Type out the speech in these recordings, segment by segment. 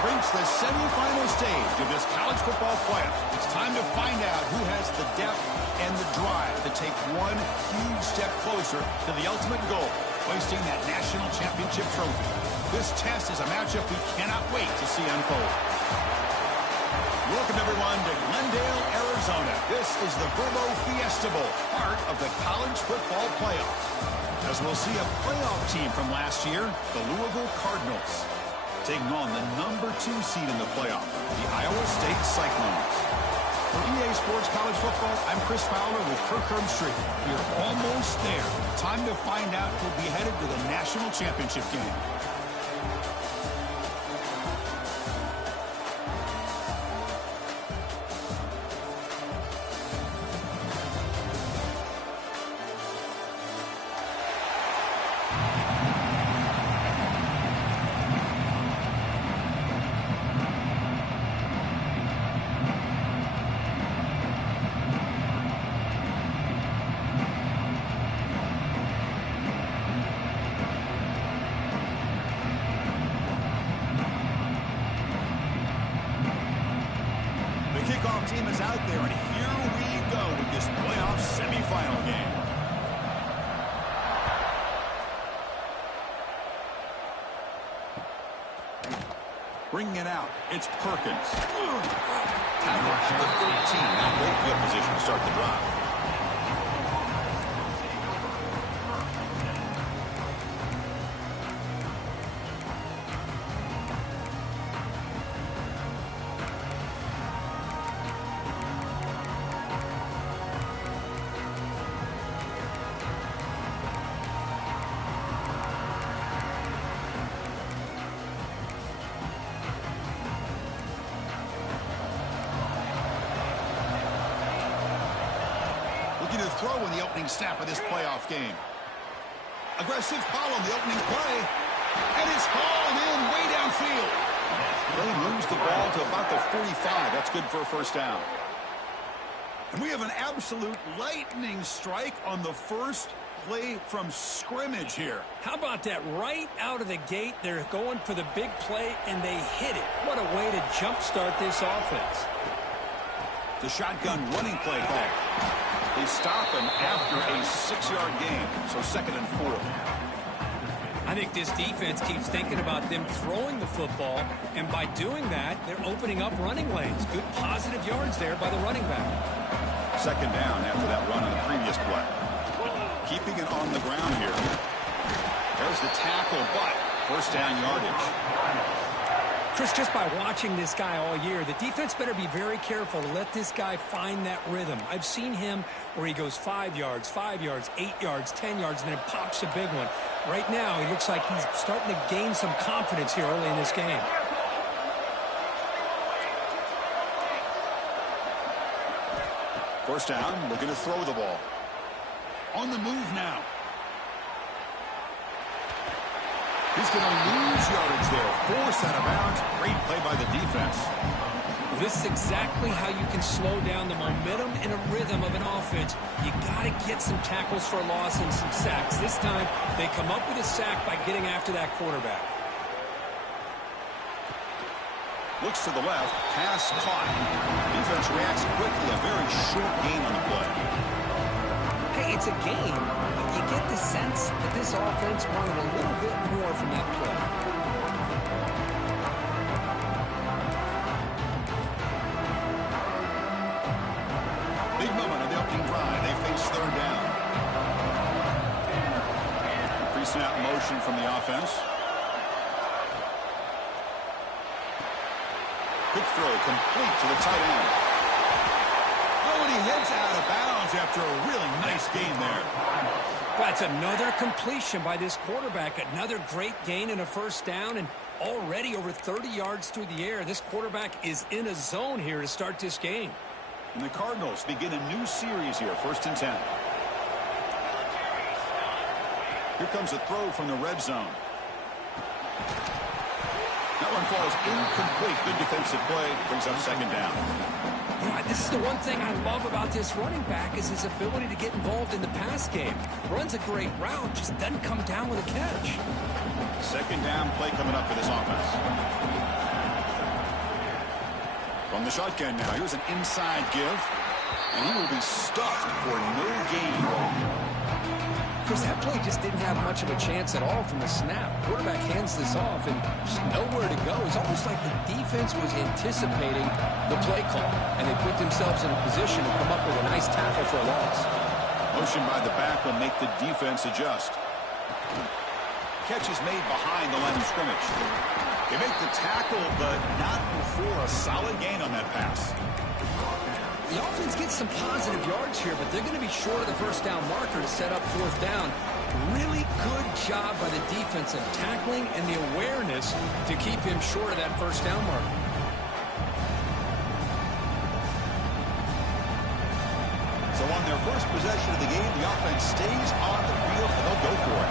have reached the semifinal stage of this college football playoff. It's time to find out who has the depth and the drive to take one huge step closer to the ultimate goal, hoisting that national championship trophy. This test is a matchup we cannot wait to see unfold. Welcome, everyone, to Glendale, Arizona. This is the Verbo Fiesta Bowl, part of the college football playoff. As we'll see a playoff team from last year, the Louisville Cardinals, taking on the #2 seed in the playoff, the Iowa State Cyclones. For EA Sports College Football, I'm Chris Fowler with Kirk Herbstreit. We're almost there. Time to find out who'll be headed to the national championship game. Kickoff team is out there, and here we go with this playoff semifinal game. Bringing it out, it's Perkins. Tackle at the 13. Now great field position to start the drive. To throw in the opening snap of this playoff game. Aggressive call on the opening play, and it's hauled in way downfield. They moves the ball to about the 45. That's good for a first down. And we have an absolute lightning strike on the first play from scrimmage here. How about that? Right out of the gate, they're going for the big play, and they hit it. What a way to jumpstart this offense. The shotgun running play call. They stop him after a 6-yard gain, so 2nd and 4. I think this defense keeps thinking about them throwing the football, and by doing that, they're opening up running lanes. Good positive yards there by the running back. 2nd down after that run on the previous play. Keeping it on the ground here. There's the tackle, but first down yardage. Chris, just by watching this guy all year, the defense better be very careful to let this guy find that rhythm. I've seen him where he goes 5 yards, 8 yards, 10 yards, and then pops a big one. Right now, he looks like he's starting to gain some confidence here early in this game. First down, looking to throw the ball. On the move now. He's going to lose yardage there. Forced out of bounds. Great play by the defense. This is exactly how you can slow down the momentum and a rhythm of an offense. You got to get some tackles for a loss and some sacks. This time, they come up with a sack by getting after that quarterback. Looks to the left. Pass caught. Defense reacts quickly. A very short gain on the play. Hey, it's a game. You get the sense that this offense wanted a little bit more from that play. Big moment on the opening drive. They face 3rd down. Pre-snap motion from the offense. Quick throw complete to the tight end. Oh, and he heads out of bounds after a really nice gain there. That's another completion by this quarterback. Another great gain and a first down, and already over 30 yards through the air. This quarterback is in a zone here to start this game. And the Cardinals begin a new series here, 1st and 10. Here comes a throw from the red zone. That one falls incomplete. Good defensive play. Brings up 2nd down. Yeah, this is the one thing I love about this running back is his ability to get involved in the pass game. Runs a great route, just doesn't come down with a catch. 2nd down play coming up for this offense. From the shotgun now, here's an inside give. And he will be stuffed for no gain. Chris, that play just didn't have much of a chance at all from the snap. Quarterback hands this off and just nowhere to go. It's almost like the defense was anticipating the play call, and they put themselves in a position to come up with a nice tackle for a loss. Motion by the back will make the defense adjust. Catch is made behind the line of scrimmage. They make the tackle, but not before a solid gain on that pass. The offense gets some positive yards here, but they're going to be short of the first down marker to set up fourth down. Really good job by the defense of tackling and the awareness to keep him short of that first down marker. So on their first possession of the game, the offense stays on the field and they'll go for it.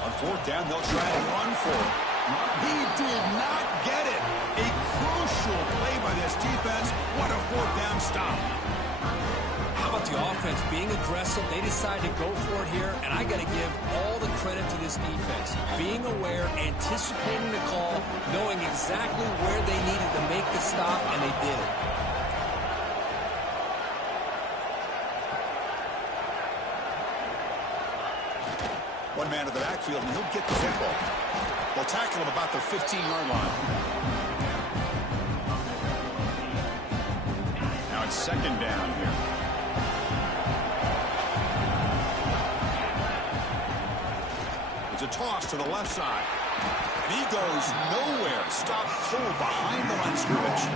On fourth down, they'll try and run for it. He did not get it. A crucial play by this defense. What a fourth down stop. How about the offense being aggressive? They decide to go for it here, and I got to give all the credit to this defense. Being aware, anticipating the call, knowing exactly where they needed to make the stop, and they did it. One man to the backfield, and he'll get the football. They'll tackle him about the 15-yard line. Now it's second down here. It's a toss to the left side. And he goes nowhere. Stop pulled behind the line of scrimmage.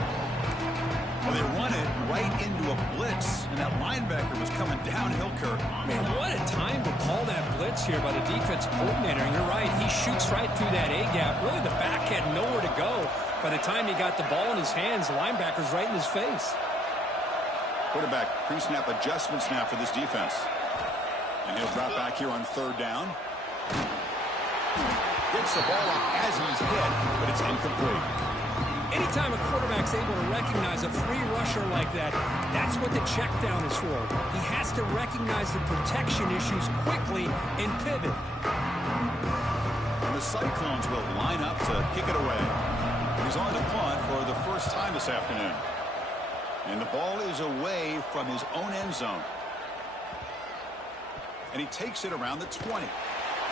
Well, they run it right into a blitz, and that linebacker was coming downhill, Kirk. Man, what a time to call that blitz here by the defensive coordinator. And you're right, he shoots right through that A-gap. Really, the back had nowhere to go. By the time he got the ball in his hands, the linebacker's right in his face. Quarterback pre-snap adjustments now for this defense. And he'll drop back here on third down. Gets the ball off as he's hit, but it's incomplete. Anytime a quarterback's able to recognize a free rusher like that, that's what the check down is for. He has to recognize the protection issues quickly and pivot. And the Cyclones will line up to kick it away. He's on the punt for the first time this afternoon. And the ball is away from his own end zone. And he takes it around the 20.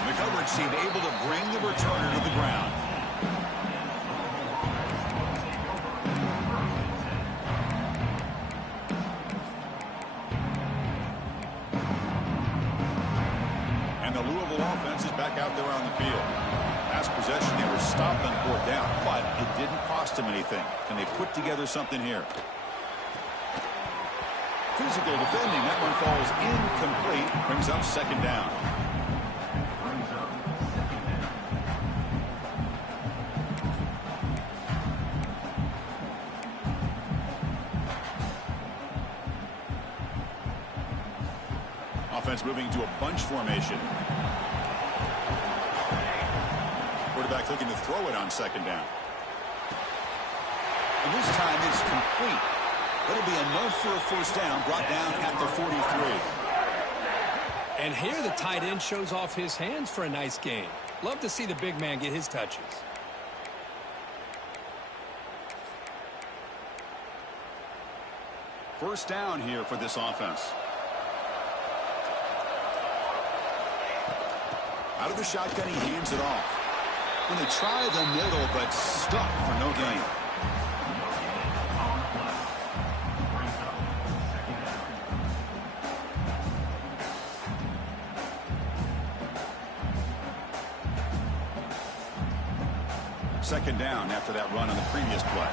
And the coverage team able to bring the returner to the ground. Back out there on the field. Last possession, they were stopped on fourth down, but it didn't cost them anything. Can they put together something here? Physical defending. That one falls incomplete. Brings up second down. Offense moving to a bunch formation. Quarterback looking to throw it on second down. And this time it's complete. It'll be enough for a first down, brought down at the 43. And here the tight end shows off his hands for a nice gain. Love to see the big man get his touches. First down here for this offense. Out of the shotgun, he hands it off. When they try the middle, but stuck for no gain. Second down after that run on the previous play.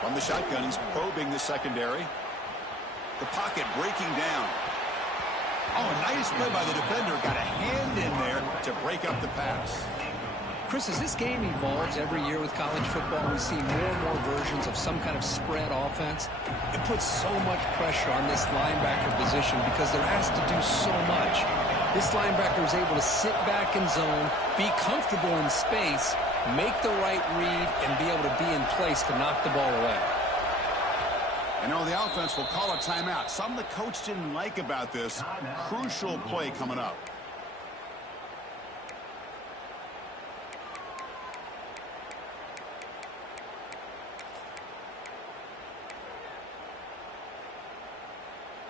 From the shotgun, he's probing the secondary. The pocket breaking down. Oh, nice play by the defender. Got a hand in there to break up the pass. Chris, as this game evolves every year with college football, we see more and more versions of some kind of spread offense. It puts so much pressure on this linebacker position because they're asked to do so much. This linebacker is able to sit back in zone, be comfortable in space, make the right read, and be able to be in place to knock the ball away. You know, the offense will call a timeout. Something the coach didn't like about this. Crucial play coming up.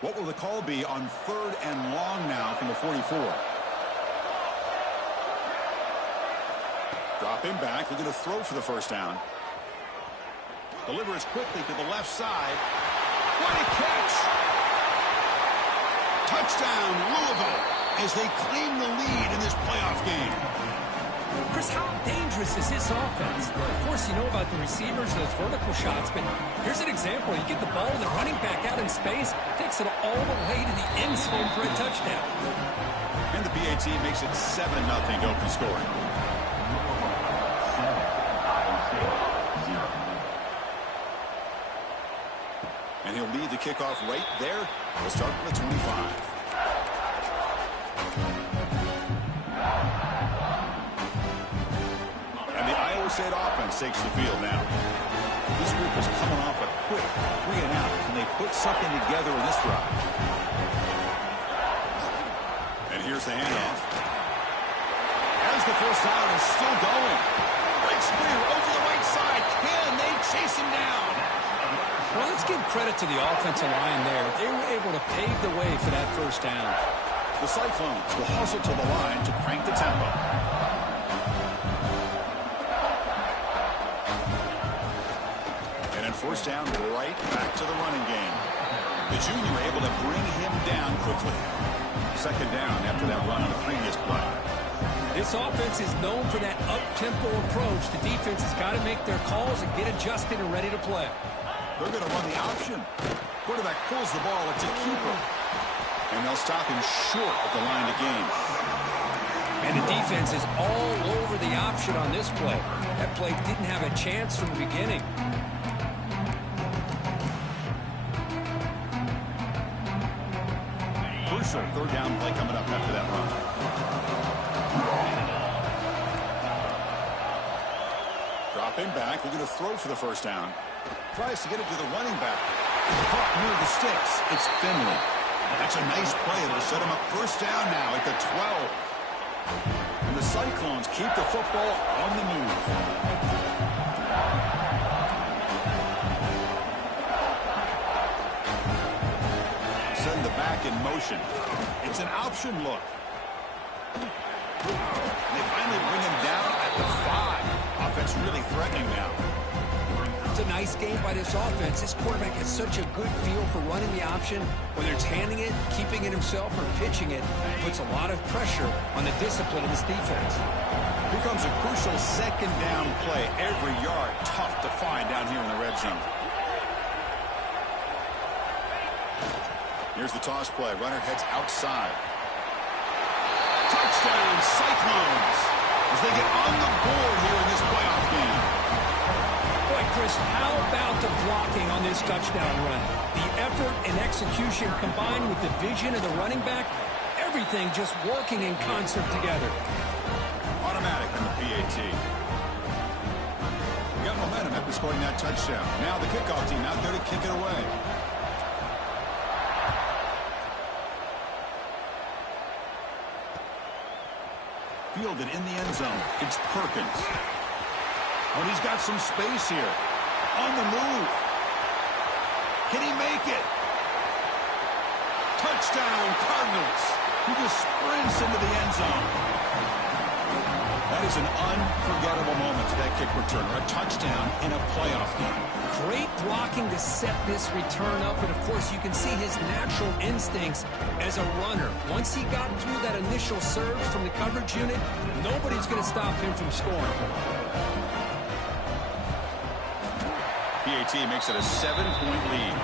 What will the call be on 3rd and long now from the 44? Drop him back. They're going to throw for the first down. Delivers quickly to the left side. What a catch! Touchdown, Louisville, as they claim the lead in this playoff game. Chris, how dangerous is this offense? Of course, you know about the receivers, those vertical shots, but here's an example. You get the ball and the running back out in space, takes it all the way to the end zone for a touchdown. And the PAT makes it 7-0 open scoring. And he'll lead the kickoff right there. We'll start with the 25. State offense takes the field now. This group is coming off a quick 3-and-out. Can they put something together in this drive? And here's the handoff. As the first down is still going. Breaks clear over the right side. Can they chase him down? Well, let's give credit to the offensive line there. They were able to pave the way for that first down. The Cyclones will hustle to the line to crank the tempo. First down, right back to the running game. The junior able to bring him down quickly. Second down after that run on the previous play. This offense is known for that up-tempo approach. The defense has got to make their calls and get adjusted and ready to play. They're going to run the option. Quarterback pulls the ball. It's a keeper. And they'll stop him short at the line of game. And the defense is all over the option on this play. That play didn't have a chance from the beginning. Third down play coming up after that run. Drop him back. They're going to throw for the first down. Tries to get it to the running back. Caught near the sticks. It's Finley. That's a nice play. It'll set him up first down now at the 12. And the Cyclones keep the football on the move. Send the back in motion. It's an option look. They finally bring him down at the 5. Offense really threatening now. It's a nice game by this offense. This quarterback has such a good feel for running the option. Whether it's handing it, keeping it himself, or pitching it, puts a lot of pressure on the discipline of this defense. Here comes a crucial second down play. Every yard tough to find down here in the red zone. Here's the toss play. Runner heads outside. Touchdown, Cyclones, as they get on the board here in this playoff game. Boy, Chris, how about the blocking on this touchdown run? The effort and execution combined with the vision of the running back, everything just working in concert together. Automatic on the PAT. We got momentum after scoring that touchdown. Now the kickoff team out there to kick it away. Fielded in the end zone. It's Perkins. Oh, he's got some space here. On the move. Can he make it? Touchdown, Cardinals. He just sprints into the end zone. That is an unforgettable moment for that kick returner. A touchdown in a playoff game. Great blocking to set this return up, and of course you can see his natural instincts as a runner. Once he got through that initial surge from the coverage unit, nobody's going to stop him from scoring. PAT makes it a 7-point lead.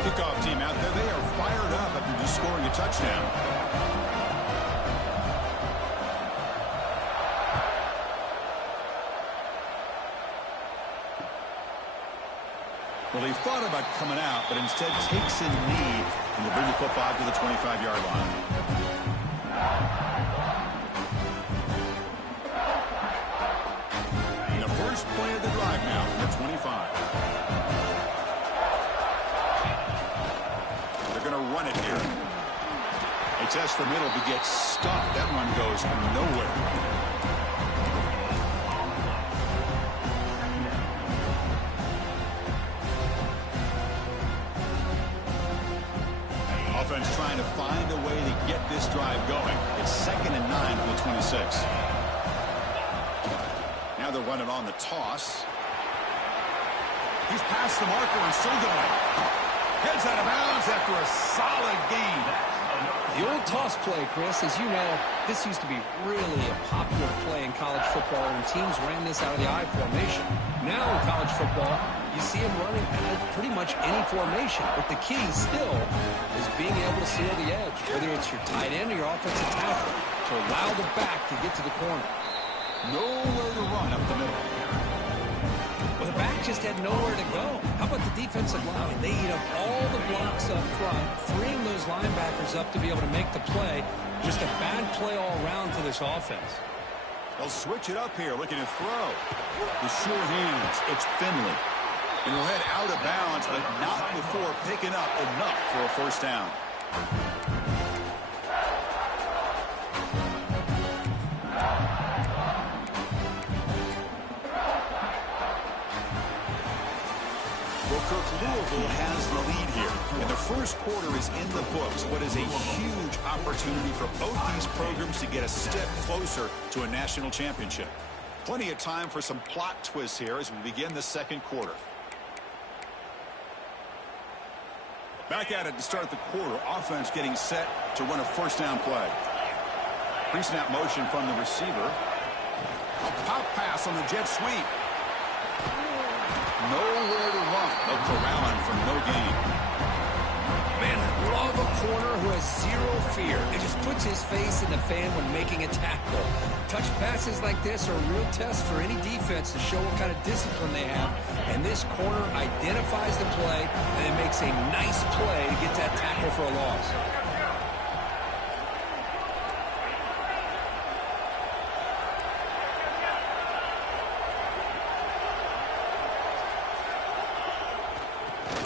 Kickoff team out there, they are fired up after just scoring a touchdown. Well, he thought about coming out, but instead takes a knee and will bring the football to the 25-yard line. And the first play of the drive now from the 25. They're going to run it here. test the middle, but gets stuffed. That run goes nowhere. Offense trying to find a way to get this drive going. It's 2nd and 9 for the 26. Now they're running on the toss. He's past the marker and still going. Heads out of bounds after a solid gain. The old toss play, Chris, as you know, this used to be really a popular play in college football, and teams ran this out of the I formation. Now in college football, you see them running out of pretty much any formation, but the key still is being able to seal the edge, whether it's your tight end or your offensive tackle, to allow the back to get to the corner. Nowhere to run up the middle. Well, the back just had nowhere to go. How about the defensive line? They eat up all the blocks up front, freeing those linebackers up to be able to make the play. Just a bad play all around for this offense. They'll switch it up here, looking to throw. The sure hands, it's Finley. And he'll head out of bounds, but not before picking up enough for a first down. Louisville has the lead here, and the first quarter is in the books. What is a huge opportunity for both these programs to get a step closer to a national championship. Plenty of time for some plot twists here as we begin the second quarter. Back at it to start the quarter. Offense getting set to run a first down play. Pre-snap motion from the receiver. A pop pass on the jet sweep. Nowhere to run. They'll corral him for no gain. Man, I love a corner who has zero fear. It just puts his face in the fan when making a tackle. Touch passes like this are a real test for any defense to show what kind of discipline they have. And this corner identifies the play and then makes a nice play to get that tackle for a loss.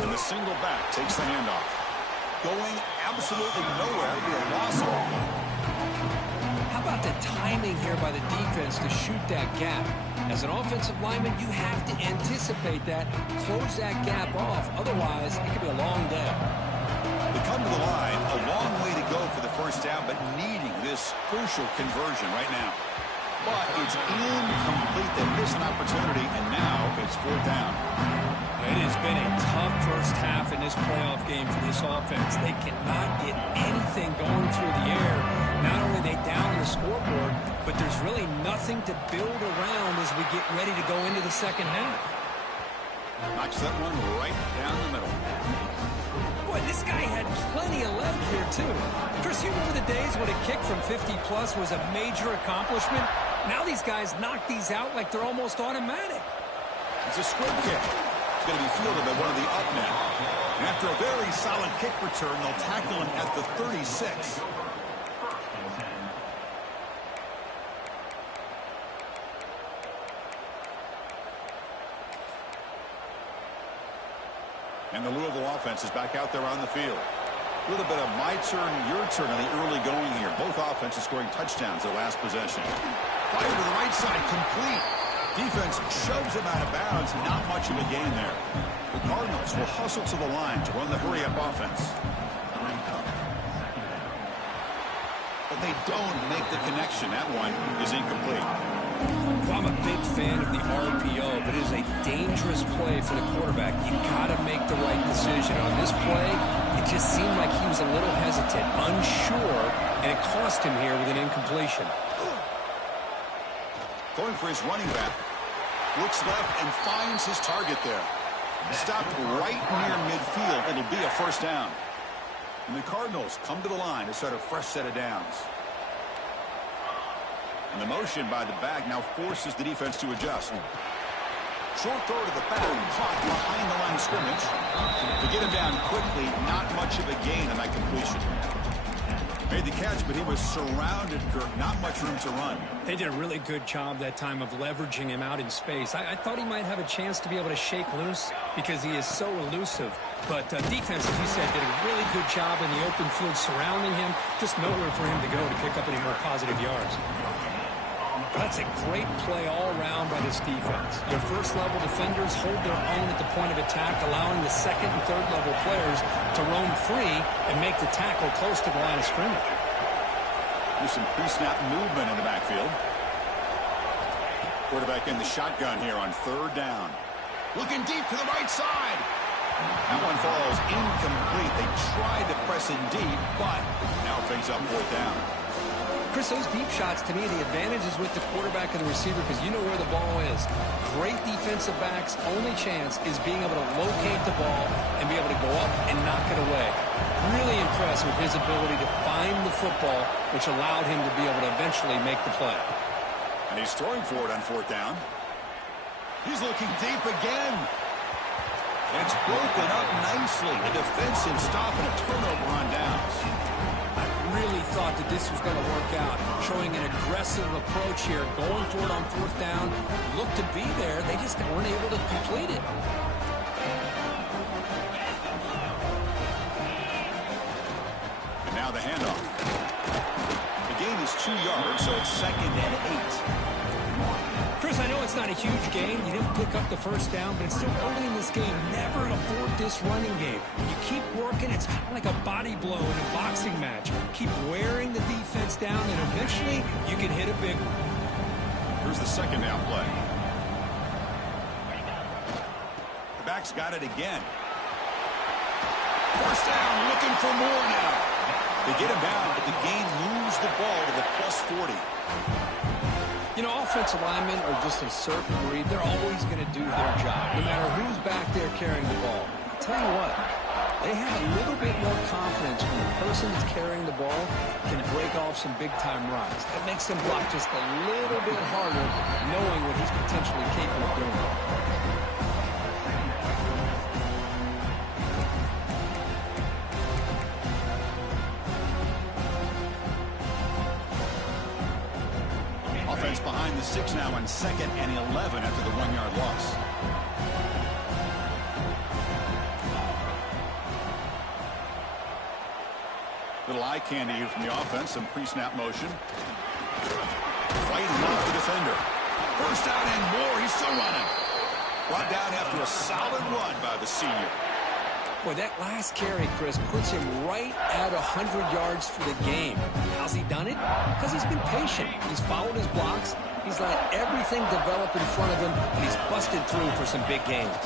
And the single back takes the handoff. Going absolutely nowhere. It'll be a loss. How about the timing here by the defense to shoot that gap? As an offensive lineman, you have to anticipate that, close that gap off. Otherwise, it could be a long day. They come to the line, a long way to go for the first down, but needing this crucial conversion right now. But it's incomplete. They miss an opportunity, and now it's fourth down. It has been a tough first half in this playoff game for this offense. They cannot get anything going through the air. Not only are they down the scoreboard, but there's really nothing to build around as we get ready to go into the second half. Knocks that one right down the middle. Boy, this guy had plenty of leg here, too. Chris, you remember the days when a kick from 50-plus was a major accomplishment? Now these guys knock these out like they're almost automatic. It's a squib kick. It's going to be fielded by one of the up men. And after a very solid kick return, they'll tackle him at the 36. And the Louisville offense is back out there on the field. A little bit of my turn, your turn in the early going here. Both offenses scoring touchdowns their last possession. Fire to the right side, complete. Defense shoves him out of bounds. Not much of a gain there. The Cardinals will hustle to the line to run the hurry-up offense. But they don't make the connection. That one is incomplete. Well, I'm a big fan of the RPO, but it is a dangerous play for the quarterback. You got to make the right decision. On this play, it just seemed like he was a little hesitant, unsure, and it cost him here with an incompletion. Going for his running back. Looks left and finds his target there. Stopped right near midfield. It'll be a first down. And the Cardinals come to the line to start a fresh set of downs. And the motion by the back now forces the defense to adjust. Short throw to the back, caught behind the line of scrimmage. To get him down quickly, not much of a gain on that completion. Made the catch, but he was surrounded, Kirk. Not much room to run. They did a really good job that time of leveraging him out in space. I thought he might have a chance to be able to shake loose because he is so elusive. But defense, as you said, did a really good job in the open field surrounding him. Just nowhere for him to go to pick up any more positive yards. That's a great play all around by this defense. Your first-level defenders hold their own at the point of attack, allowing the second and third-level players to roam free and make the tackle close to the line of scrimmage. There's some pre-snap movement in the backfield. Quarterback in the shotgun here on third down. Looking deep to the right side. That one falls incomplete. They tried to press it deep, but now it brings up fourth down. Chris, those deep shots, to me, the advantage is with the quarterback and the receiver because you know where the ball is. Great defensive backs' only chance is being able to locate the ball and be able to go up and knock it away. Really impressed with his ability to find the football, which allowed him to be able to eventually make the play. And he's throwing for it on fourth down. He's looking deep again. It's broken up nicely. A defensive stop and a turnover on downs. Really thought that this was going to work out, showing an aggressive approach here, going for it on fourth down, looked to be there, they just weren't able to complete it. And now the handoff. The gain is 2 yards, so it's 2nd and 8. Chris, I know it's not a huge gain. You didn't pick up the first down, but it's still early in this game. Never abort this running game. You keep working. It's kind of like a body blow in a boxing match. Keep wearing the defense down, and eventually you can hit a big one. Here's the second down play. The back's got it again. First down, looking for more now. They get him down, but the gain moves the ball to the +40. You know, offensive linemen are just a certain breed. They're always going to do their job, no matter who's back there carrying the ball. I'll tell you what, they have a little bit more confidence when the person that's carrying the ball can break off some big-time runs. That makes them block just a little bit harder, knowing what he's potentially capable of doing. Offense behind the 6 now on 2nd and 11 after the 1-yard loss. Little eye candy here from the offense. Some pre-snap motion. Fighting off the defender. First down and more. He's still running. Brought down after a solid run by the senior. Boy, that last carry, Chris, puts him right at 100 yards for the game. How's he done it? Because he's been patient. He's followed his blocks. He's let everything develop in front of him, and he's busted through for some big gains.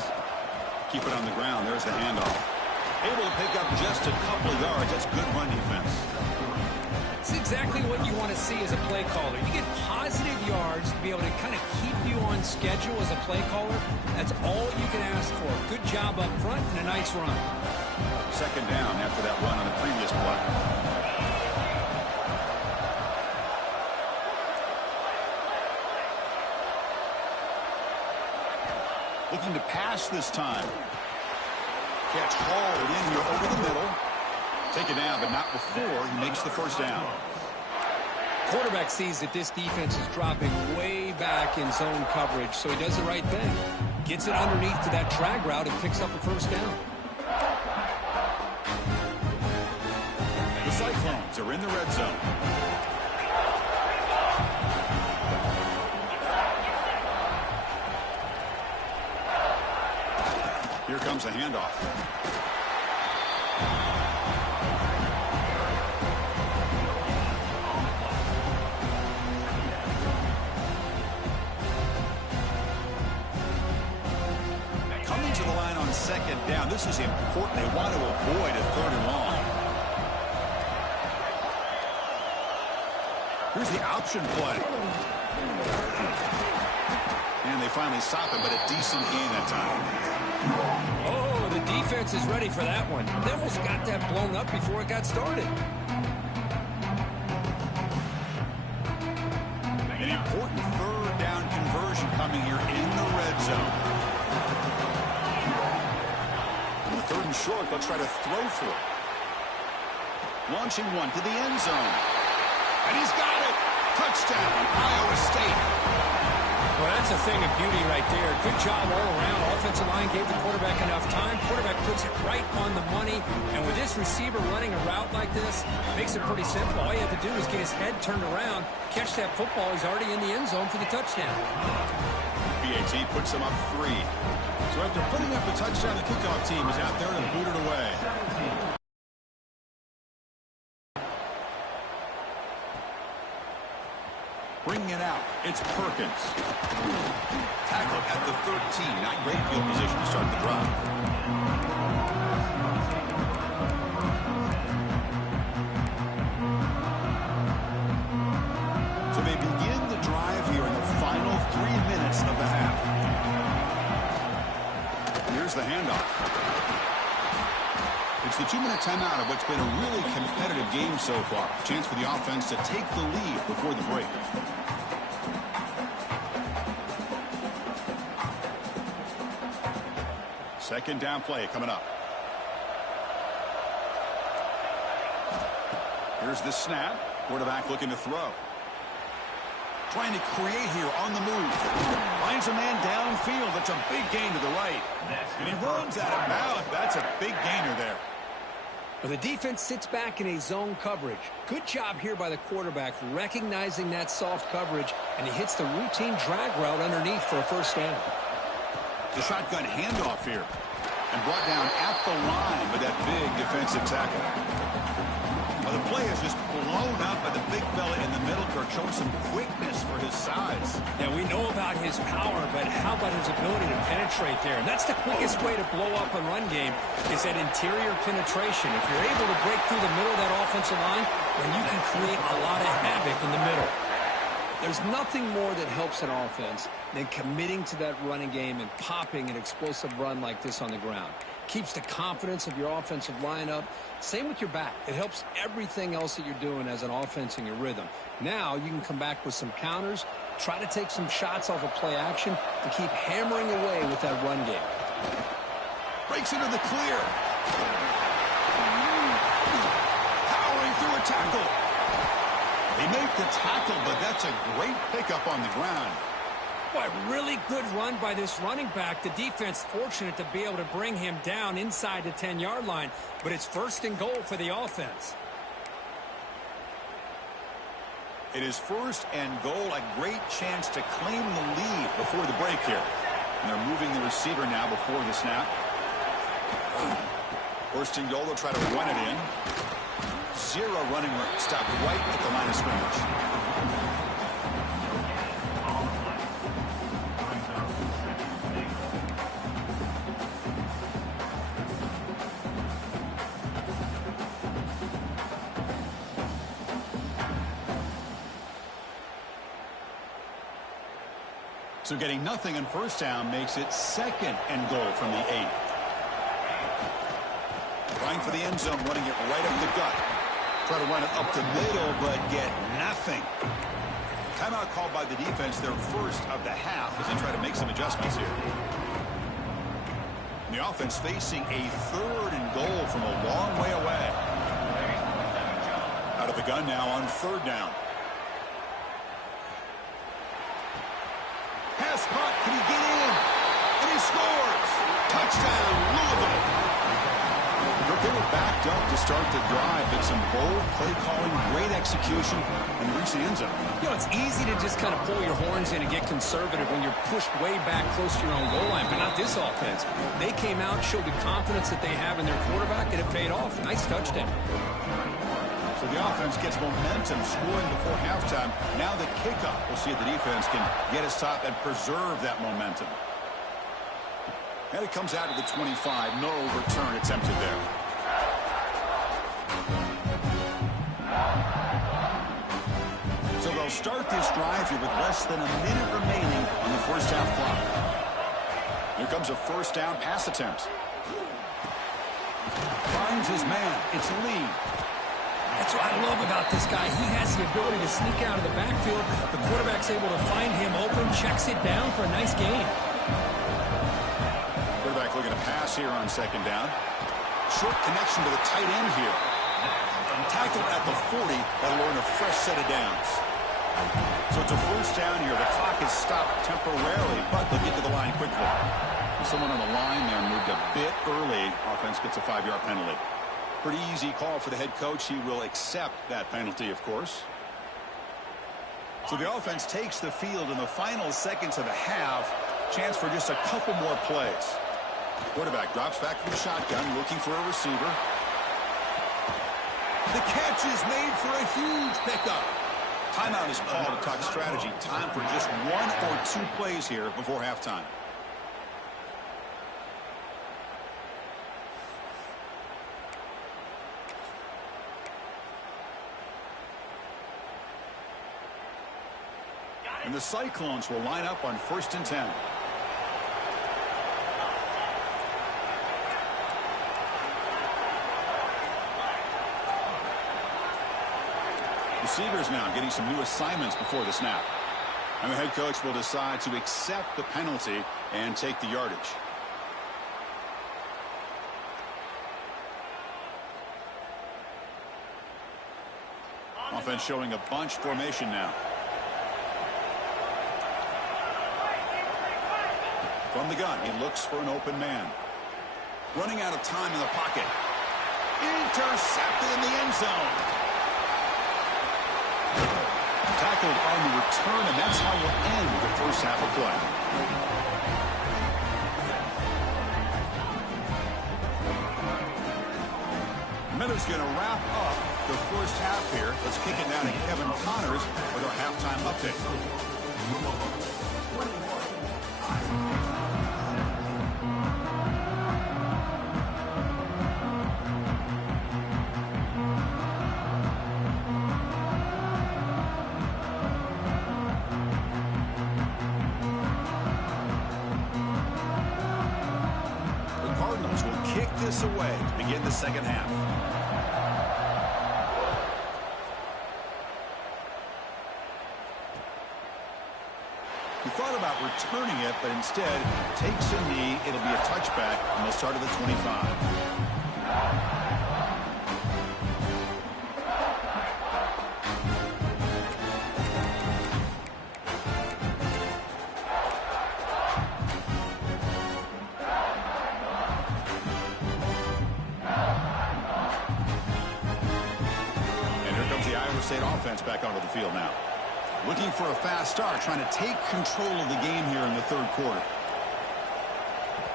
Keep it on the ground. There's the handoff. Able to pick up just a couple of yards. That's good run defense. It's exactly what you want to see as a play caller. You get positive yards to be able to kind of keep you on schedule as a play caller. That's all you can ask for. Good job up front and a nice run. Second down after that run on the previous play. Looking to pass this time. Catch hauled in here over the middle. Take it down, but not before he makes the first down. Quarterback sees that this defense is dropping way back in zone coverage, so he does the right thing. Gets it underneath to that drag route and picks up a first down. The Cyclones are in the red zone. Here comes the handoff. Coming to the line on second down. This is important. They want to avoid a 3rd and long. Here's the option play. And they finally stop him, but a decent gain that time. Oh, the defense is ready for that one. They almost got that blown up before it got started. An important 3rd down conversion coming here in the red zone. On the 3rd and short, they'll try to throw for it. Launching one to the end zone. And he's got it. Touchdown, Iowa State. Well, that's a thing of beauty right there. Good job all around. Offensive line gave the quarterback enough time. Quarterback puts it right on the money. And with this receiver running a route like this, makes it pretty simple. All you have to do is get his head turned around, catch that football. He's already in the end zone for the touchdown. BAT puts him up 3. So after putting up the touchdown, the kickoff team is out there to boot it away. Bringing it out, it's Perkins. Tackle at the 13. Not great field position to start the drive. So they begin the drive here in the final 3 minutes of the half. Here's the handoff. It's the 2-minute timeout of what's been a really competitive game so far. Chance for the offense to take the lead before the break. Second down play coming up. Here's the snap. Quarterback looking to throw. Trying to create here on the move. Finds a man downfield. That's a big gain to the right. And he runs out of bounds. That's a big gainer there. Well, the defense sits back in a zone coverage. Good job here by the quarterback recognizing that soft coverage, and he hits the routine drag route underneath for a first down. The shotgun handoff here. And brought down at the line with that big defensive tackle. Well, the play is just blown up by the big fella in the middle. Kirk showing some quickness for his size. Yeah, we know about his power, but how about his ability to penetrate there? And that's the quickest way to blow up a run game is that interior penetration. If you're able to break through the middle of that offensive line, then you can create a lot of havoc in the middle. There's nothing more that helps an offense than committing to that running game and popping an explosive run like this on the ground. Keeps the confidence of your offensive lineup. Same with your back. It helps everything else that you're doing as an offense in your rhythm. Now you can come back with some counters, try to take some shots off of play action, and keep hammering away with that run game. Breaks into the clear. Powering through a tackle. They make the tackle, but that's a great pickup on the ground. Boy, really good run by this running back. The defense fortunate to be able to bring him down inside the 10-yard line, but it's first and goal for the offense. It is first and goal, a great chance to claim the lead before the break here. And they're moving the receiver now before the snap. First and goal, they'll try to run it in. Zero running room. Stop right at the line of scrimmage. So getting nothing on first down makes it second and goal from the 8. Trying for the end zone, running it right up the gut. Try to run it up the middle, but get nothing. Timeout called by the defense, their first of the half, as they try to make some adjustments here. And the offense facing a third and goal from a long way away. Out of the gun now on third down. Pass caught. Can he get in? And he scores. Touchdown, Louisville. They were backed up to start the drive, but some bold play calling, great execution, and reach the end zone. You know, it's easy to just kind of pull your horns in and get conservative when you're pushed way back close to your own goal line, but not this offense. They came out, showed the confidence that they have in their quarterback, and it paid off. Nice touchdown. So the offense gets momentum, scoring before halftime. Now the kickoff. We'll see if the defense can get a stop and preserve that momentum. And it comes out of the 25. No return attempted there. So they'll start this drive here with less than a minute remaining on the first half clock. Here comes a first down pass attempt. Finds his man. It's Lee. That's what I love about this guy. He has the ability to sneak out of the backfield. The quarterback's able to find him open, checks it down for a nice gain. Quarterback looking to pass here on second down. Short connection to the tight end here. And tackled at the 40. That'll earn a fresh set of downs. So it's a first down here. The clock is stopped temporarily, but they'll get to the line quickly. Someone on the line there moved a bit early. Offense gets a 5-yard penalty. Pretty easy call for the head coach. He will accept that penalty, of course. So the offense takes the field in the final seconds of the half. Chance for just a couple more plays. Quarterback drops back from the shotgun, looking for a receiver. The catch is made for a huge pickup. Timeout is called to talk strategy. Time for just 1 or 2 plays here before halftime. And the Cyclones will line up on 1st and 10. Receivers now getting some new assignments before the snap. And the head coach will decide to accept the penalty and take the yardage. Offense showing a bunch formation now. From the gun, he looks for an open man. Running out of time in the pocket. Intercepted in the end zone. Tackled on the return, and that's how we'll end the first half of play. Miller's going to wrap up the first half here. Let's kick it down to Kevin Connors with our halftime update. This away to begin the second half. He thought about returning it, but instead takes a knee. It'll be a touchback, and they'll start at the 25. State offense back onto the field now. Looking for a fast start, trying to take control of the game here in the third quarter.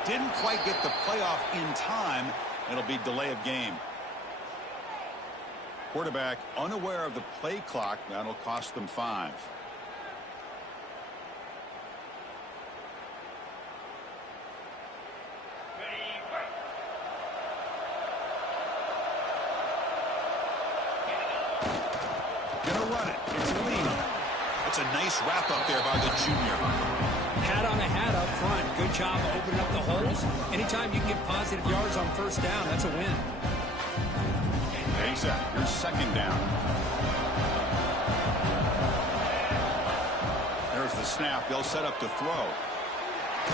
Didn't quite get the playoff in time. It'll be delay of game. Quarterback unaware of the play clock. That'll cost them 5. It's a nice wrap up there by the junior. Hat on a hat up front. Good job of opening up the holes. Anytime you can get positive yards on first down, that's a win. He's your second down. There's the snap. They'll set up to throw.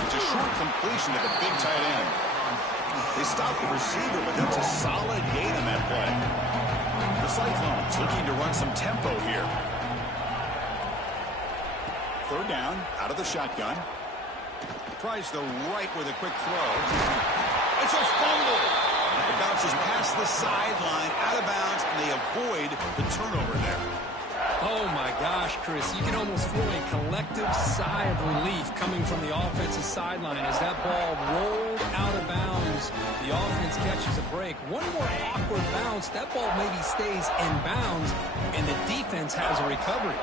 It's a short completion to the big tight end. They stop the receiver, but that's a solid gain on that play. The Cyclones looking to run some tempo here. Third down, out of the shotgun. Tries the right with a quick throw. It's a fumble. It bounces past the sideline, out of bounds, and they avoid the turnover there. Oh, my gosh, Chris. You can almost feel a collective sigh of relief coming from the offensive sideline as that ball rolled out of bounds. The offense catches a break. One more awkward bounce. That ball maybe stays in bounds, and the defense has a recovery.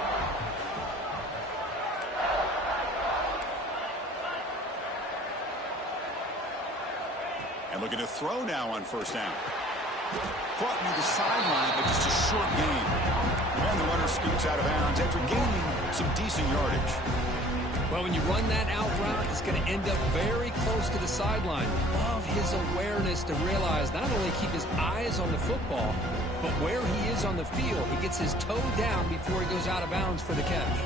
And looking to throw now on first down. Caught near the sideline, but just a short gain. And the runner scoots out of bounds after gaining some decent yardage. Well, when you run that out route, it's going to end up very close to the sideline. Love his awareness to realize not only keep his eyes on the football, but where he is on the field. He gets his toe down before he goes out of bounds for the catch.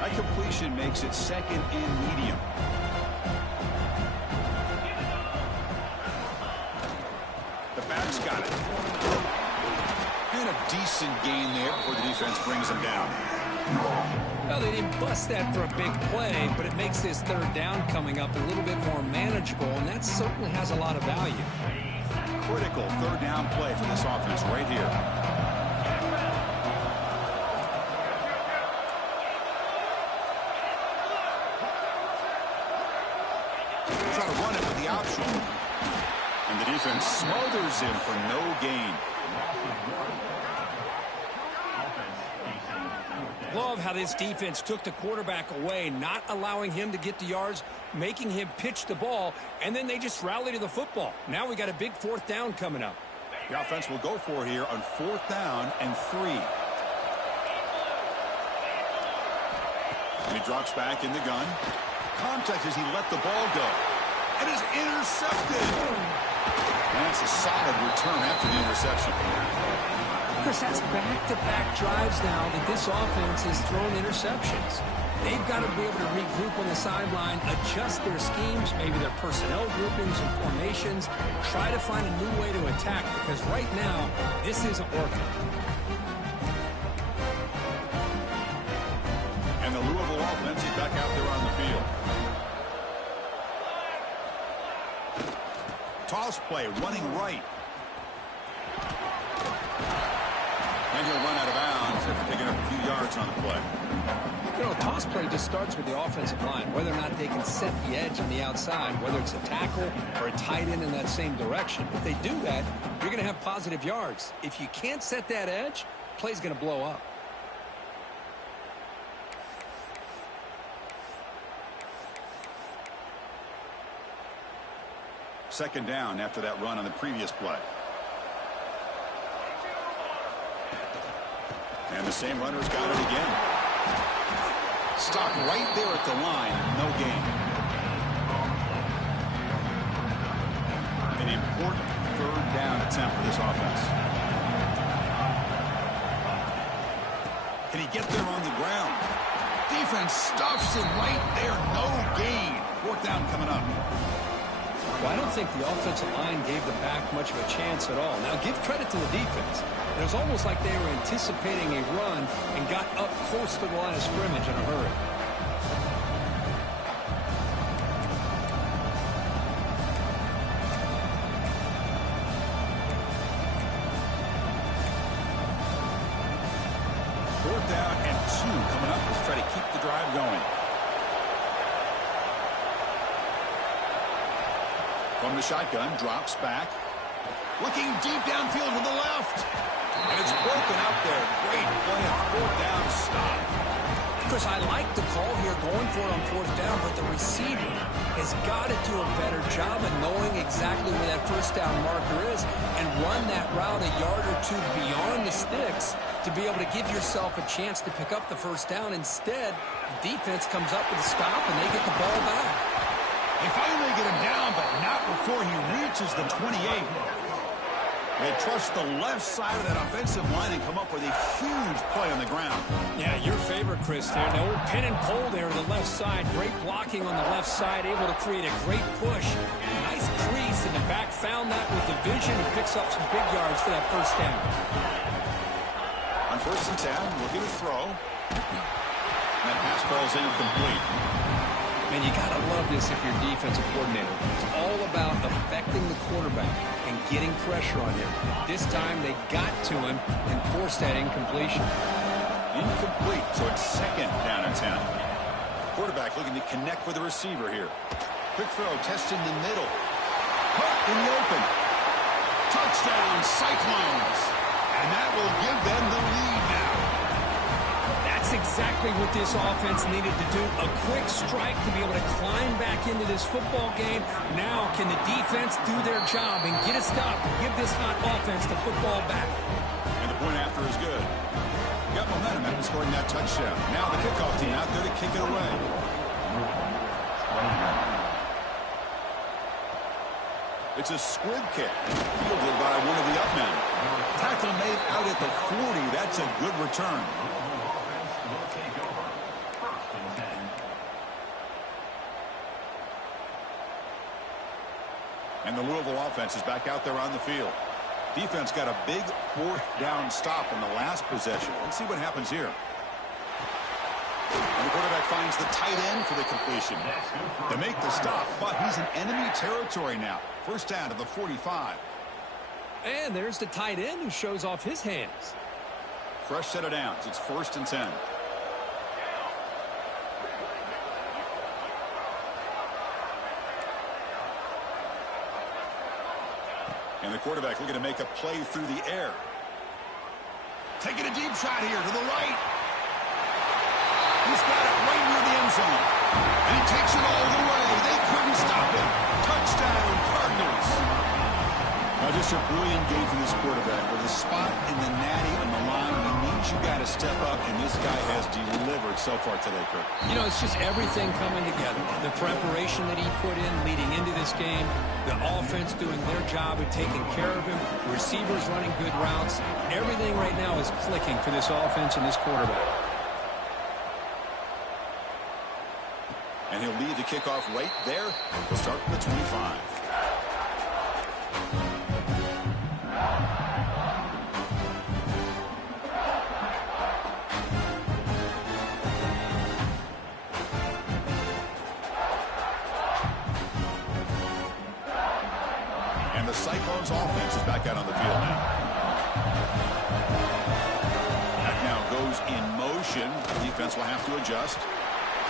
That completion makes it second and medium. decent gain there before the defense brings him down. Well, they didn't bust that for a big play, but it makes this third down coming up a little bit more manageable, and that certainly has a lot of value. Critical third down play for this offense right here. Try to run it with the option. And the defense smothers him for no gain. Love how this defense took the quarterback away, not allowing him to get the yards, making him pitch the ball, and then they just rally to the football. Now we got a big fourth down coming up. The offense will go for here on 4th down and 3. And he drops back in the gun. Contact as he let the ball go. It is intercepted. And that's a solid return after the interception. Chris, that's back-to-back drives now that this offense has thrown interceptions. They've got to be able to regroup on the sideline, adjust their schemes, maybe their personnel groupings and formations, try to find a new way to attack, because right now, this isn't working. And the Louisville offense is back out there on the field. Toss play, running right. And he'll run out of bounds after picking up a few yards on the play. You know, toss play just starts with the offensive line, whether or not they can set the edge on the outside, whether it's a tackle or a tight end in that same direction. If they do that, you're going to have positive yards. If you can't set that edge, play's going to blow up. Second down after that run on the previous play. And the same runner's got it again. Stopped right there at the line. No gain. An important third down attempt for this offense. Can he get there on the ground? Defense stuffs him right there. No gain. 4th down coming up. Well, I don't think the offensive line gave the back much of a chance at all. Now, give credit to the defense. It was almost like they were anticipating a run and got up close to the line of scrimmage in a hurry. Fourth down and 2 coming up. Let's try to keep the drive going. From the shotgun, drops back. Looking deep downfield to the left. And it's broken up there. Great play on 4th down stop. Chris, I like the call here going for it on 4th down, but the receiver has got to do a better job of knowing exactly where that 1st down marker is and run that route a yard or 2 beyond the sticks to be able to give yourself a chance to pick up the 1st down. Instead, the defense comes up with a stop and they get the ball back. They finally get him down, but not before he reaches the 28. They trust the left side of that offensive line and come up with a huge play on the ground. Yeah, your favorite, Chris, there. The old pin and pull there on the left side. Great blocking on the left side, able to create a great push. Nice crease, and the back found that with the vision and picks up some big yards for that 1st down. On 1st and 10, looking to throw. And that pass falls incomplete. Man, you got to love this if you're a defensive coordinator. It's all about affecting the quarterback and getting pressure on him. This time they got to him and forced that incompletion. Incomplete, so it's 2nd down and 10. Quarterback looking to connect with the receiver here. Quick throw, testing the middle. Hook in the open. Touchdown, Cyclones. And that will give them the lead now. That's exactly what this offense needed to do. A quick strike to be able to climb back into this football game. Now, can the defense do their job and get a stop and give this hot offense the football back? And the point after is good. Got momentum after scoring that touchdown. Now the kickoff team out there to kick it away. It's a squib kick. Fielded by one of the up men. Tackle made out at the 40. That's a good return. And the Louisville offense is back out there on the field. Defense got a big fourth down stop in the last possession. Let's see what happens here. And the quarterback finds the tight end for the completion. They make the stop, but he's in enemy territory now. First down to the 45. And there's the tight end who shows off his hands. Fresh set of downs. It's 1st and 10. And the quarterback looking to make a play through the air. Taking a deep shot here to the right. He's got it right near the end zone. And he takes it all the way. They couldn't stop him. Touchdown, Cardinals. Now, just a brilliant game for this quarterback. With a spot in the natty on the line, he needs you got to step up, and this guy has delivered so far today, Kirk. You know, it's just everything coming together. The preparation that he put in leading into this game, the offense doing their job of taking care of him, receivers running good routes. Everything right now is clicking for this offense and this quarterback. And he'll lead the kickoff right there. We'll start from the 25. And the Cyclones offense is back out on the field now. That now goes in motion. The defense will have to adjust.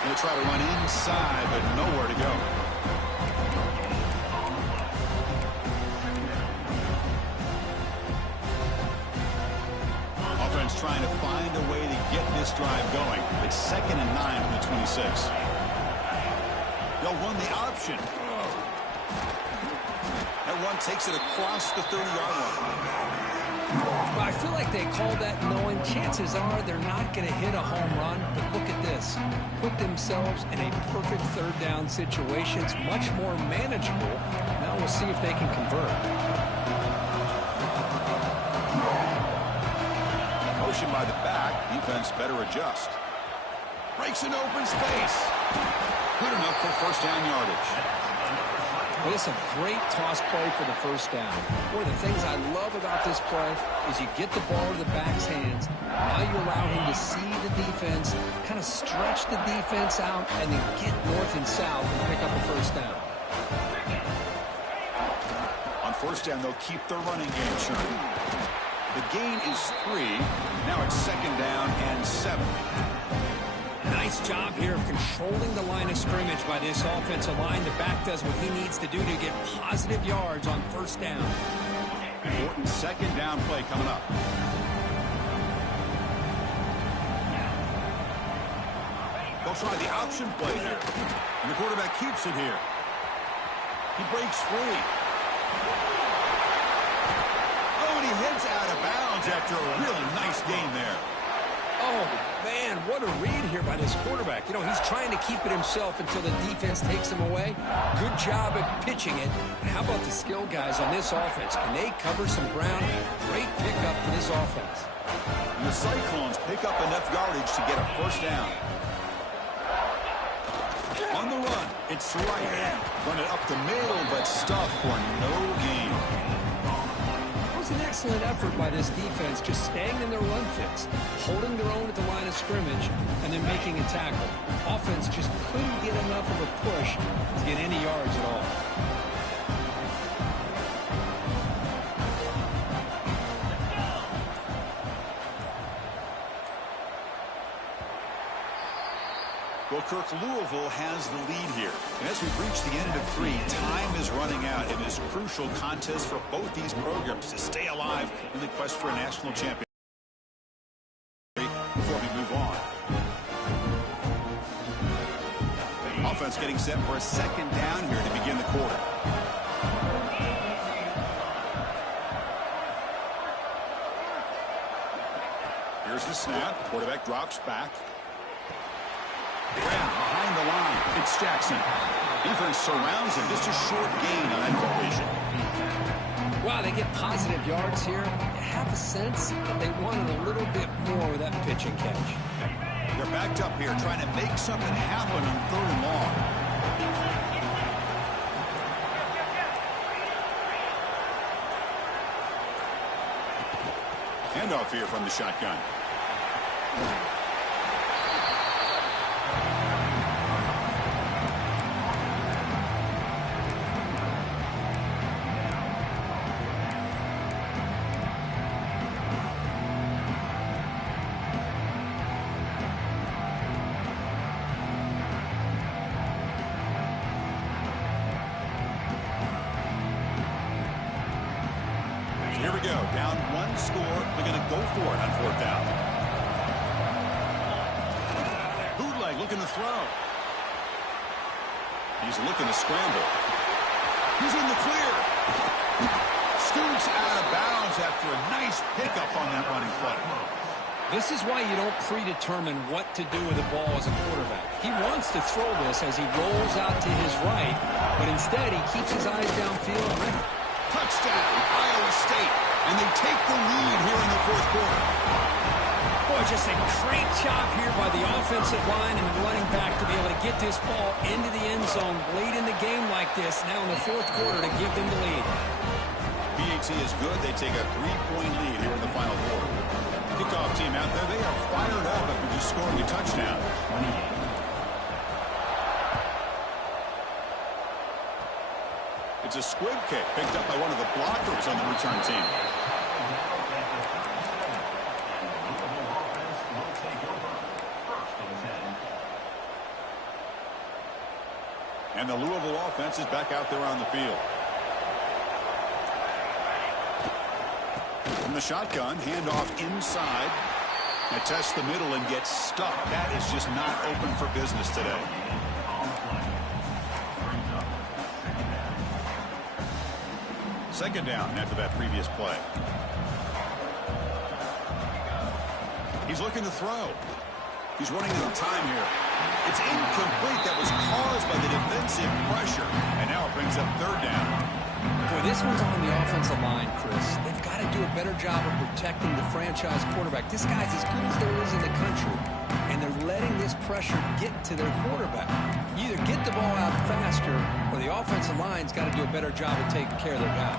Going to try to run inside, but nowhere to go. Offense trying to find a way to get this drive going. It's 2nd and 9 from the 26. They'll run the option. That run takes it across the 30-yard line. Well, I feel like they called that knowing chances are they're not going to hit a home run. But look at this. Put themselves in a perfect 3rd down situation. It's much more manageable. Now we'll see if they can convert. Motion by the back. Defense better adjust. Breaks an open space. Good enough for 1st down yardage. Well, it's a great toss play for the 1st down. One of the things I love about this play is you get the ball to the back's hands. Now you allow him to see the defense, kind of stretch the defense out, and then get north and south and pick up a 1st down. On 1st down, they'll keep their running game churning. The gain is 3. Now it's 2nd down and 7. Nice job here of controlling the line of scrimmage by this offensive line. The back does what he needs to do to get positive yards on 1st down. Important 2nd down play coming up. They'll try the option play here. And the quarterback keeps it here. He breaks free. Oh, and he heads out of bounds after a really nice game there. Oh, man, what a read here by this quarterback. You know, he's trying to keep it himself until the defense takes him away. Good job at pitching it. And how about the skill guys on this offense? Can they cover some ground? Great pickup for this offense. And the Cyclones pick up enough yardage to get a 1st down. On the run, it's right. Run it up the middle, but stuffed for no gain. An excellent effort by this defense, just staying in their run fix, holding their own at the line of scrimmage, and then making a tackle. Offense just couldn't get enough of a push to get any yards at all. Well, Kirk, Louisville has the lead here. And as we've reached the end of 3, time is running out in this crucial contest for both these programs to stay alive in the quest for a national championship. Before we move on. Offense getting set for a 2nd down here to begin the quarter. Here's the snap. Quarterback drops back. Behind the line, it's Jackson. Defense surrounds him. Just a short gain on that completion. Wow, they get positive yards here. You have a sense that they wanted a little bit more of that pitch and catch. They're backed up here trying to make something happen on 3rd and long. Handoff here from the shotgun. Here we go. Down one score. They're going to go for it on fourth down. Bootleg looking to throw. He's looking to scramble. He's in the clear. Scoots out of bounds after a nice pickup on that running play. This is why you don't predetermine what to do with the ball as a quarterback. He wants to throw this as he rolls out to his right, but instead he keeps his eyes downfield and ready. Touchdown, Iowa State, and they take the lead here in the fourth quarter. Boy, just a great job here by the offensive line and the running back to be able to get this ball into the end zone late in the game like this, now in the fourth quarter to give them the lead. PAT is good. They take a 3-point lead here in the final quarter. Kickoff team out there, they are fired up after just scoring a touchdown. It's a squib kick picked up by one of the blockers on the return team. And the Louisville offense is back out there on the field. From the shotgun, handoff inside. And tests the middle and gets stuck. That is just not open for business today. Second down after that previous play. He's looking to throw. He's running out of time here. It's incomplete. That was caused by the defensive pressure. And now it brings up third down. Boy, this one's on the offensive line, Chris. They've got to do a better job of protecting the franchise quarterback. This guy's as good as there is in the country. And they're letting this pressure get to their quarterback. You either get the ball out faster or the offensive line's got to do a better job of taking care of their guy.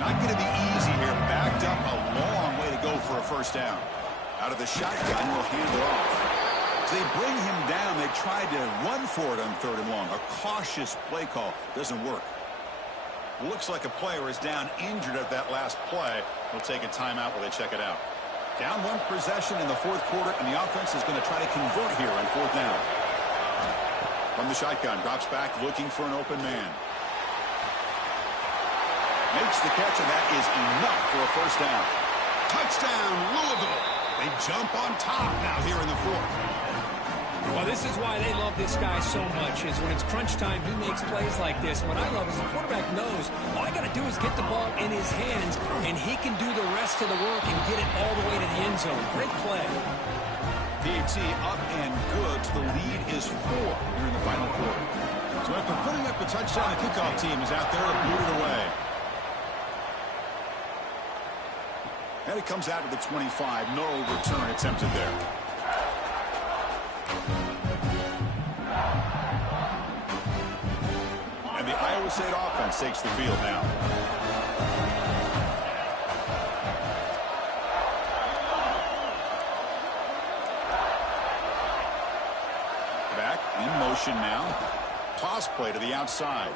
Not going to be easy here. Backed up a long way to go for a first down. Out of the shotgun, will hand it off. As they bring him down, they tried to run for it on third and long. A cautious play call doesn't work. Looks like a player is down injured at that last play. We'll take a timeout while they check it out. Down one possession in the fourth quarter, and the offense is going to try to convert here on fourth down. From the shotgun, drops back looking for an open man. Makes the catch, and that is enough for a first down. Touchdown, Louisville. They jump on top now here in the fourth. Well, this is why they love this guy so much, is when it's crunch time, he makes plays like this. What I love is the quarterback knows all I got to do is get the ball in his hands, and he can do the rest of the work and get it all the way to the end zone. Great play. PAT up and good. The lead is 4 here in the final quarter. So after putting up the touchdown, the kickoff team is out there to boot it away. And it comes out to the 25. No return attempted there. And the Iowa State offense takes the field now. Back in motion now. Toss play to the outside.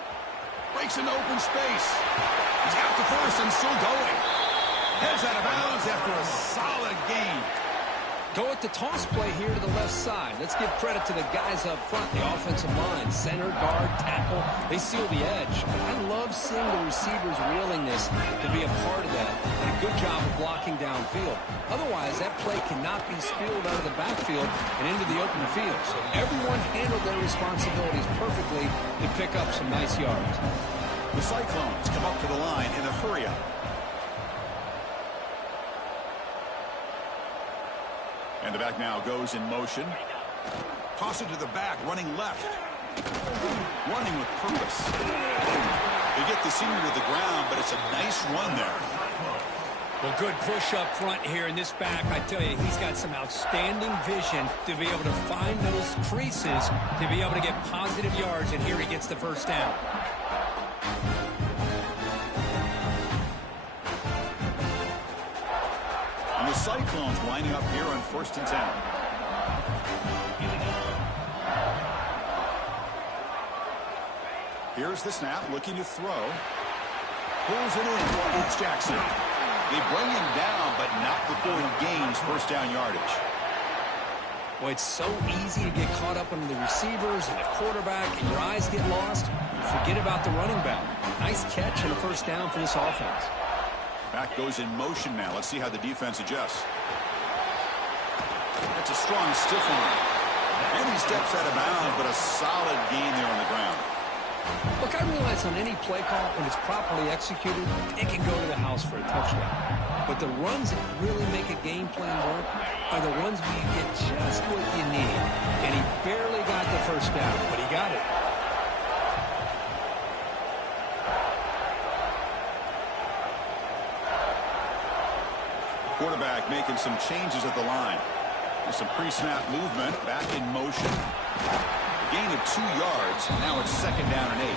Breaks into open space. He's got the first and still going. Heads out of bounds after a solid gain. Go at the toss play here to the left side. Let's give credit to the guys up front, the offensive line. Center, guard, tackle, they seal the edge. I love seeing the receivers' willingness to be a part of that. And a good job of blocking downfield. Otherwise, that play cannot be spilled out of the backfield and into the open field. So everyone handled their responsibilities perfectly to pick up some nice yards. The Cyclones come up to the line in a hurry-up. And the back now goes in motion. Toss it to the back, running left. Running with purpose. They get the senior to the ground, but it's a nice run there. Well, good push up front here in this back. I tell you, he's got some outstanding vision to be able to find those creases, to be able to get positive yards, and here he gets the first down. The Cyclones winding up here on 1st and 10. Here's the snap, looking to throw. Pulls it in. It's Jackson. They bring him down, but not before he gains first down yardage. Well, it's so easy to get caught up on the receivers and the quarterback, and your eyes get lost. Forget about the running back. Nice catch and a first down for this offense. Back goes in motion now. Let's see how the defense adjusts. That's a strong stiff arm. And he steps out of bounds, but a solid gain there on the ground. Look, I realize on any play call, when it's properly executed, it can go to the house for a touchdown. But the runs that really make a game plan work are the ones where you get just what you need. And he barely got the first down, but he got it. Quarterback making some changes at the line. With some pre-snap movement, back in motion. Gain of 2 yards. Now it's 2nd down and 8.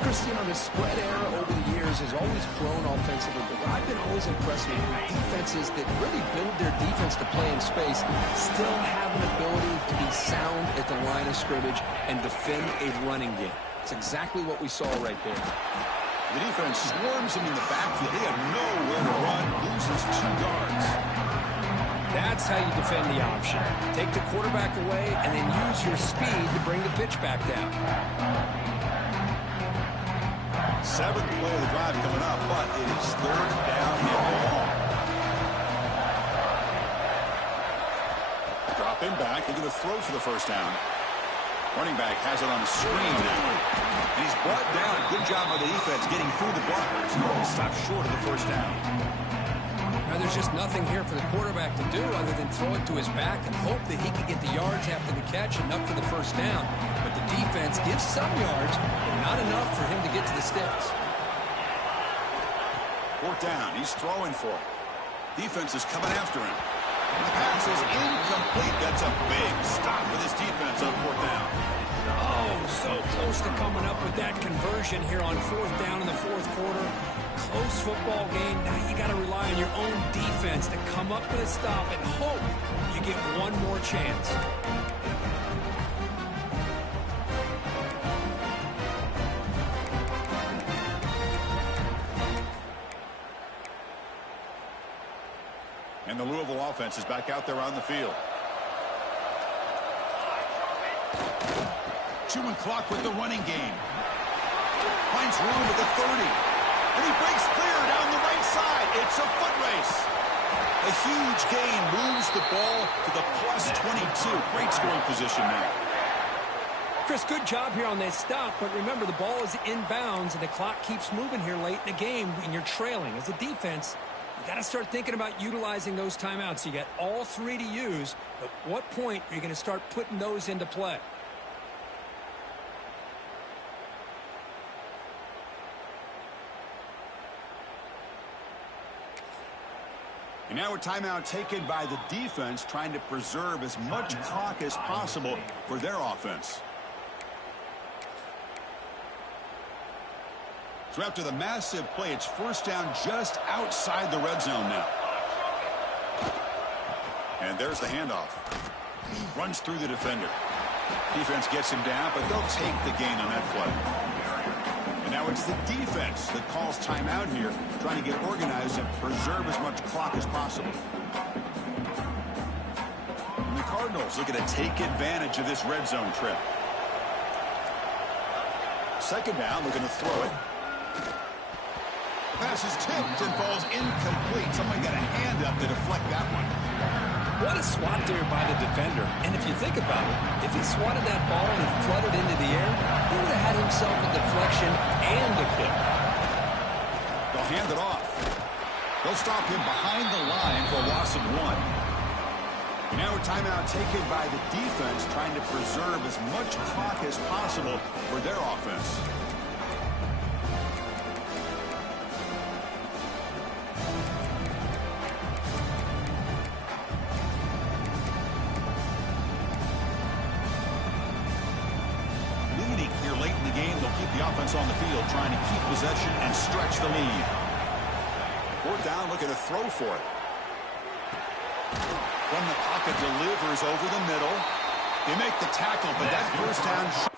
Chris, you know, the spread era over the years has always grown offensively, but I've been always impressed with defenses that really build their defense to play in space, still have an ability to be sound at the line of scrimmage and defend a running game. It's exactly what we saw right there. The defense swarms him in the backfield. They have nowhere to run. Loses 2 yards. That's how you defend the option. Take the quarterback away and then use your speed to bring the pitch back down. 7th play of the drive coming up, but it is 3rd down and long. Drop him back. They're going to throw for the first down. Running back has it on a screen now. And he's brought down. Good job by the defense getting through the blockers. He stopped short of the first down. Now, there's just nothing here for the quarterback to do other than throw it to his back and hope that he can get the yards after the catch enough for the first down. But the defense gives some yards, but not enough for him to get to the sticks. 4th down. He's throwing for it. Defense is coming after him. And the pass is incomplete. That's a big stop for this defense on 4th down. Oh, so close to coming up with that conversion here on 4th down in the 4th quarter. Close football game. Now you got to rely on your own defense to come up with a stop and hope you get one more chance. And the Louisville offense is back out there on the field. Chewing clock with the running game. Finds room at the 30. And he breaks clear down the right side. It's a foot race. A huge gain moves the ball to the +22. Great scoring position now. Chris, good job here on that stop, but remember the ball is inbounds and the clock keeps moving here late in the game and you're trailing. As a defense, you got to start thinking about utilizing those timeouts. You got all 3 to use. At what point are you going to start putting those into play? And now a timeout taken by the defense, trying to preserve as much clock as possible for their offense. So after the massive play, it's first down just outside the red zone now. And there's the handoff. Runs through the defender. Defense gets him down, but they'll take the gain on that play. And now it's the defense that calls timeout here, trying to get organized and preserve as much clock as possible. And the Cardinals looking to take advantage of this red zone trip. 2nd down, looking to throw it. Pass is tipped and falls incomplete. Somebody got a hand up to deflect that one. What a swat there by the defender. And if you think about it, if he swatted that ball and it flooded into the air, he would have had himself a deflection and a kick. They'll hand it off. They'll stop him behind the line for a loss of 1. And now a timeout taken by the defense, trying to preserve as much clock as possible for their offense. The offense on the field trying to keep possession and stretch the lead. 4th down, looking to throw for it. From the pocket, delivers over the middle. They make the tackle, but that first down